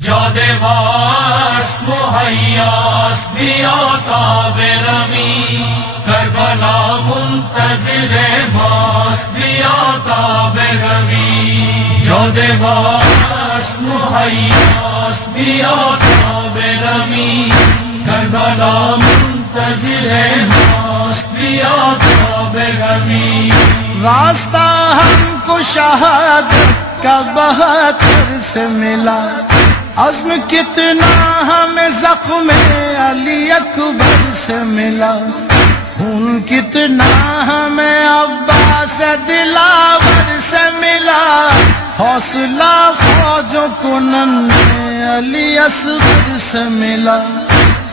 جاد واس مہیاس بیا تاب رمی کربلا منتظر ماس بیا تاب رمی جاد واس مہیاس بیا تاب رمی کربلا منتظر ماس بیا تاب رمی راستہ ہم کو شہادت کا بہتر سے ملا، عزم کتنا ہمیں زخم علی اکبر سے ملا، خون کتنا ہمیں عباس دلاور سے ملا، حوصلہ فوجوں کو ننھے علی اصغر سے ملا،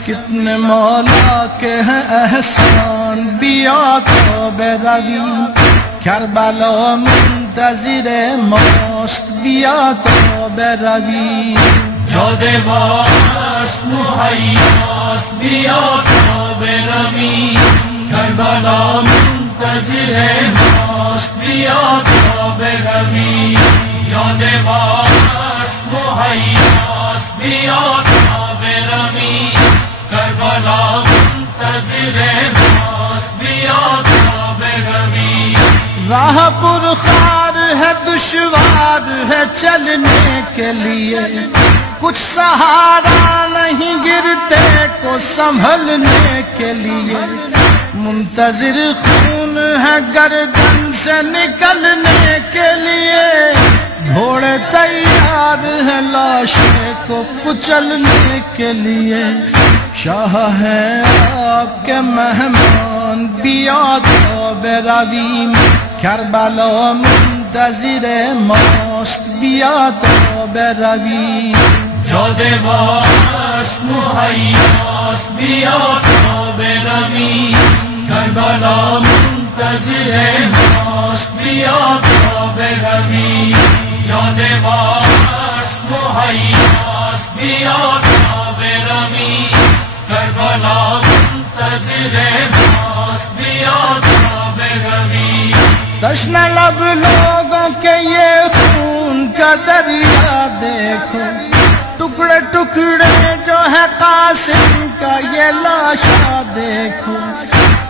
کتنے مولا کے ہیں احسان بیا توب روی کربلا منتظر ماست بیا توب روی جاد واس مہیاس بیا تاب رمی کربلا منتظر ماست بیا تاب رمی جاد واس مہیاس بیا تاب رمی کربلا منتظر ماست بیا تاب رمی راہ پر خار ہے دشوار ہے چلنے کے لیے، کچھ سہارا نہیں گرتے کو سنبھلنے کے لیے، منتظر خون ہے گردن سے نکلنے کے لیے، گھوڑے تیار ہیں لاشیں کو کچلنے کے لیے، شاہ ہیں آپ کے مہمان بیا توب روی کربلا منتظر ماست بیا توب روی جاد واس مہیاس بیا تاب رمی کربلا منتظر ماست بیا تاب رمی جاد واس مہیاس بیا تاب رمی کربلا منتظر ماست بیا تاب رمی تشنہ لب لوگوں کے یہ خون کا دریا دیکھو، ٹکڑے ٹکڑے جو ہے قاسم کا یہ لاشا دیکھو،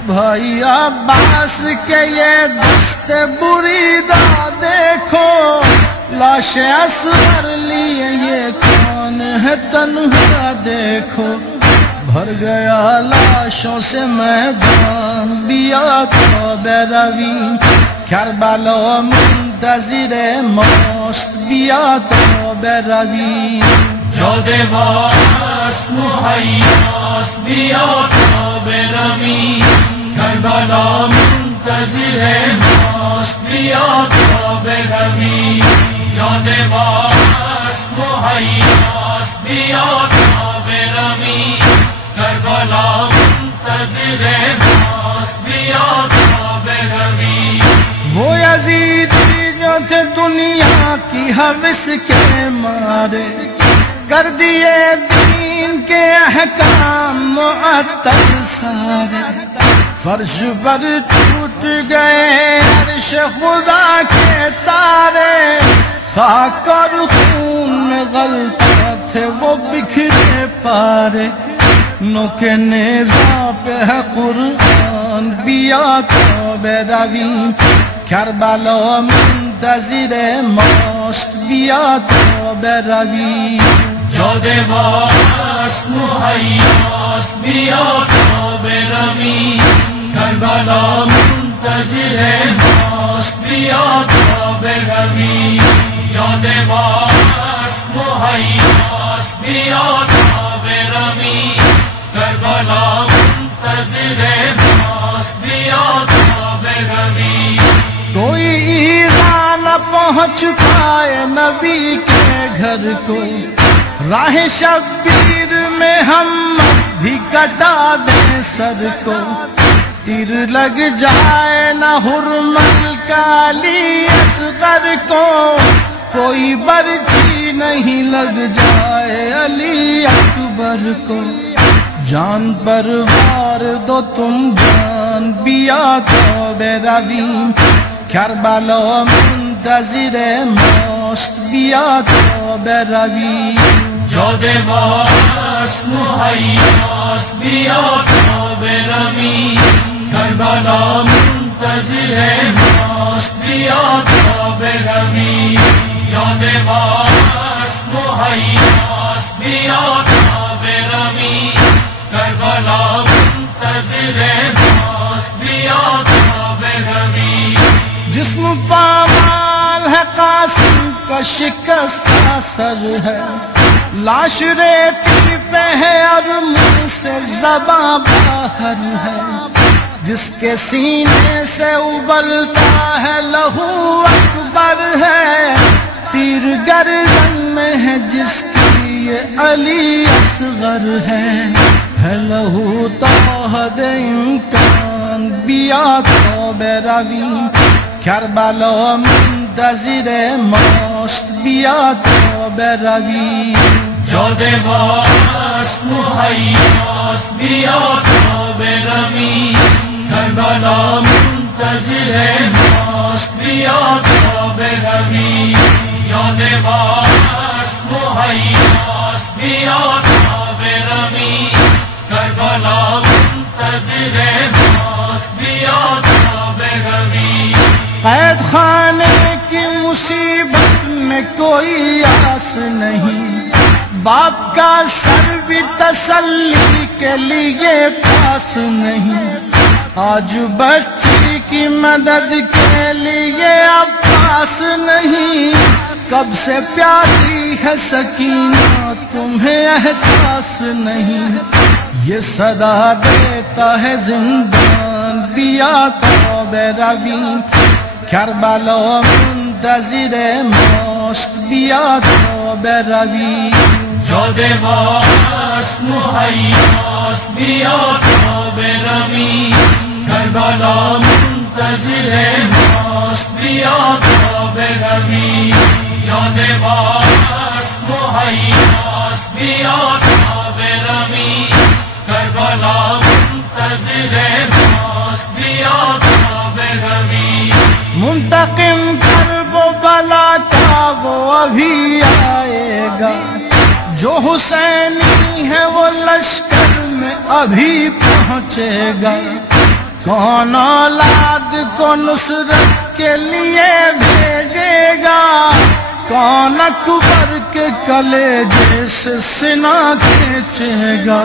بھائی عباس کے یہ دست بریدہ دیکھو، لاش اصغر لیے یہ کون ہے تنہا دیکھو، بھر گیا لاشوں سے میدان بیا توب روی کربلا منتظر ماست بیا توب روی جاد واس مہیاس بیا تاب رمی کربلا منتظر ماست بیا تاب رمی جاد واس مہیاس بیا تاب رمی کربلا منتظر ماست بیا تاب رمی وہ یزیدی جو تھے دنیا کی ہوس کے مارے، کر دیے دین کے احکام معطل سارے، فرش پر ٹوٹ گئے عرش خدا کے تارے، خاک اور خون میں غلطہ تھے وہ بکھرے پارے، نوک نیزہ پہ ہے قرآن بیا توب روی کربلا منتظر ماست بیا توب روی جاد واس مہیاس بیا تاب رمی کربلا منتظر ماست بیا تاب رمی جاد واس مہیاس بیا تاب رمی کربلا منتظر ماست بیا تاب رمی کوئی ایذا نہ پہنچ پائے نبی کے گھر کو، راہ شبیر میں ہم بھی کٹا دیں سر کو، تیر لگ جائے نہ حرمل کا علی اصغر کو، کوئی برچی نہیں لگ جائے علی اکبر کو، جان پر وار دو تم جان بیا توب روی کربلا منتظر ماست بیا توب روی جودواس مہیاس بیا تو بروی کربلا منتظر ماست بیا تو بروی جودواس مہیاس بیا تو بروی کربلا منتظر ماست بیا تو بروی جسم پامال ہے قاسم کا شکستہ سر ہے لاش ریتی پہ ہے اور منہ سے زباں باہر ہے جس کے سینے سے ابلتا ہے لہو اکبر ہے تیر گردن میں ہے جس کی یہ علی اصغر ہے لہو توحد امکان بیا تو بروی کربلا منتظر ماست بیا تو بروی جودواس مہیاس بیا تو بروی کربلا منتظر ماست بیا تو بروی جودواس مہیاس بیا تو بروی کربلا منتظر ماست بیا تو بروی قید خانے کی مصیبت میں کوئی آس نہیں باپ کا سر بھی تسلی کے لیے پاس نہیں آج بچی کی مدد کے لیے اب پاس نہیں کب سے پیاسی ہے سکینہ تمہیں احساس نہیں یہ صدا دیتا ہے زندان بیا تو بروی کربلا منتظر ماست بیا تو بروی جودواس مہیاس بیا تو بروی کربلا منتظر ماست بیا تو بروی جودواس مہیاس بیا تو بروی کربلا منتظر ماست بیا تو بروی منتقم کرب و بلا کا وہ ابھی آئے گا جو حسینی ہے وہ لشکر میں ابھی پہنچے گا کون اولاد کو نصرت کے لیے بھیجے گا کون اکبر کے کلیجے سے سینہ کھینچے گا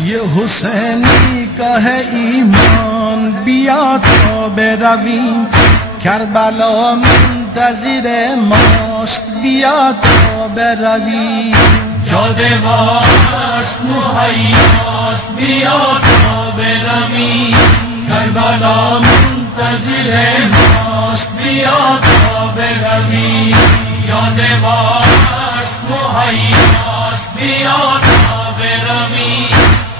یہ حسینی کا ہے ایمان بیا تو بروی کربلا منتظر ماست بیا تو بروی جودواس مہیاس بیا تو بروی کربلا منتظر ماست بیا تو بروی جودواس مہیاس بیا تو بروی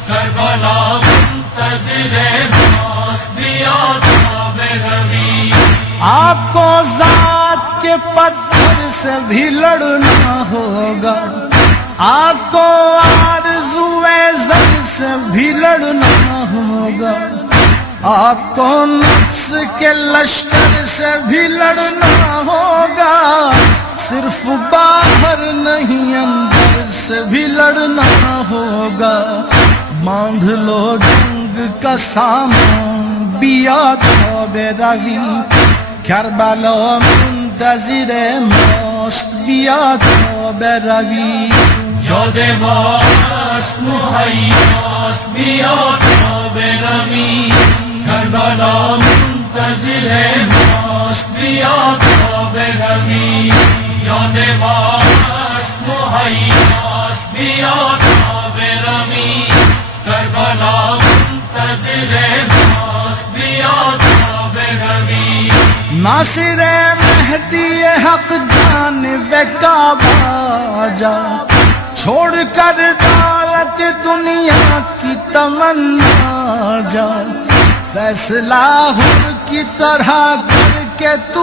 کربلا منتظر ماست بیا تو بروی آپ کو ذات کے پتھر سے بھی لڑنا ہوگا آپ کو آرزوئے زر سے بھی لڑنا ہوگا آپ کو نفس کے لشکر سے بھی لڑنا ہوگا صرف باہر نہیں اندر سے بھی لڑنا ہوگا باندھ لو جنگ کا سامان بیا تو بروی کربلا منتظر ماست بیا تو بروی جودواس مہیاس بیا تو بروی کربلا منتظر ماست بیا تو بروی جودواس مہیاس بیا تو بروی کربلا منتظر ماست بیا تو بروی ناصر مہدی حق جانب کعبہ جا چھوڑ کر دولت دنیا کی تمنا جا فیصلہ حر کی طرح کر کے تو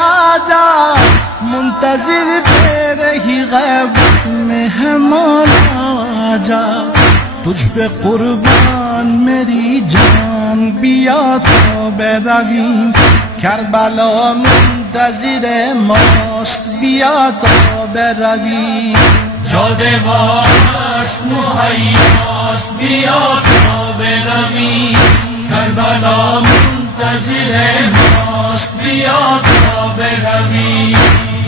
آجا منتظر تیرے ہی غیبت میں ہے مولا آجا تجھ پہ قربان میری جان بیا تو بروی کربلا منتظر ماست بیا تو بروی جاده‌باش مهیاست بیاد تا برویم کربلا منتظر ماست بیاد تا برویم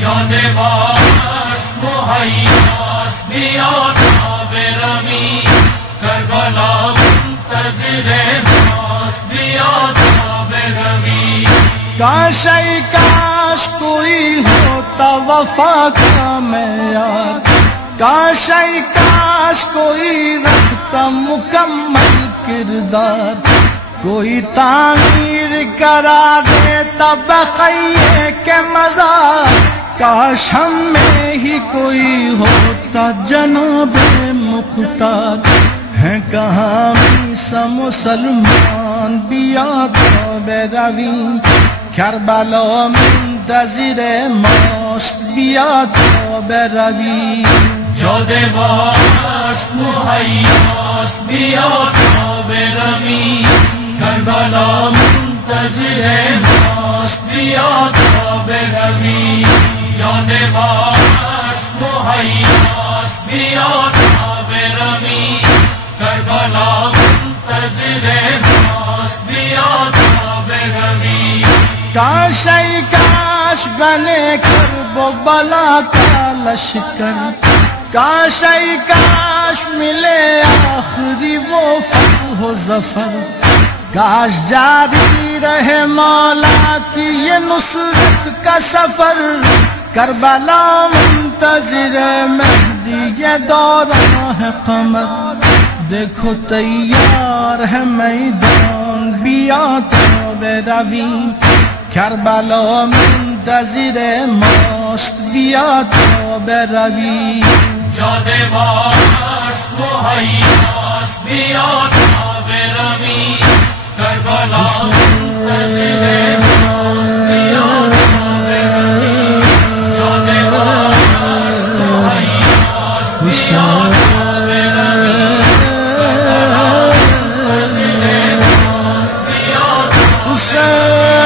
جاده‌باش مهیاست بیاد تا برویم کربلا منتظر ماست بیاد تا برویم کاش ای کاش کوئی ہوتا وفا کا معیار کاش ای کاش کوئی رکھتا مکمل کردار کوئی تعمیر کرا دیتا بخیے کے مزار کاش ہم میں ہی کوئی ہوتا جناب مختار ہیں کہاں میسا مسلمان بیاد برویم کربلا منتظر ماست بیاد برویم جاده‌باش مهیاست بیاد تا برویم کربلا منتظر ماست بیاد تا برویم جاده‌باش مهیاست بیاد تا برویم کربلا منتظر ماست بیاد تا برویم کاش ای کاش بنے کرب و بلا کا لشکر کاش ای کاش ملے آخری وہ فتح و ظفر کاش جاری رہے مولا کی یہ نصرت کا سفر کربلا منتظر مہدی یہ دورہ ہے قمر دیکھو تیار ہے میدان بیاد برویم کربلا منتظر ماست بیاد برویم جاده‌باش مهیاست بیاد تا برویم کربلا منتظر ماست بیاد تا برویم جاده‌باش مهیاست بیاد تا برویم کربلا منتظر ماست بیاد تا برویم